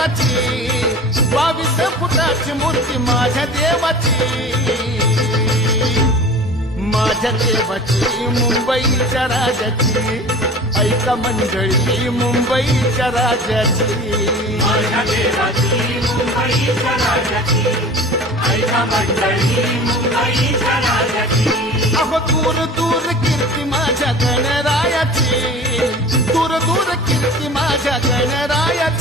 देवाची 22 फुटाची मूर्ती माझ्या देवाची माझ्या देवाची मुंबईच्या राजाची ऐका मंडळी मुंबईच्या राजाची माझ्या देवाची मुंबईच्या राजाची ऐका मंडळी मुंबईच्या राजाची अहो दूर दूर कीर्ती माझ्या गणरायाची दूर दूर कीर्ती माझ्या गणरायाची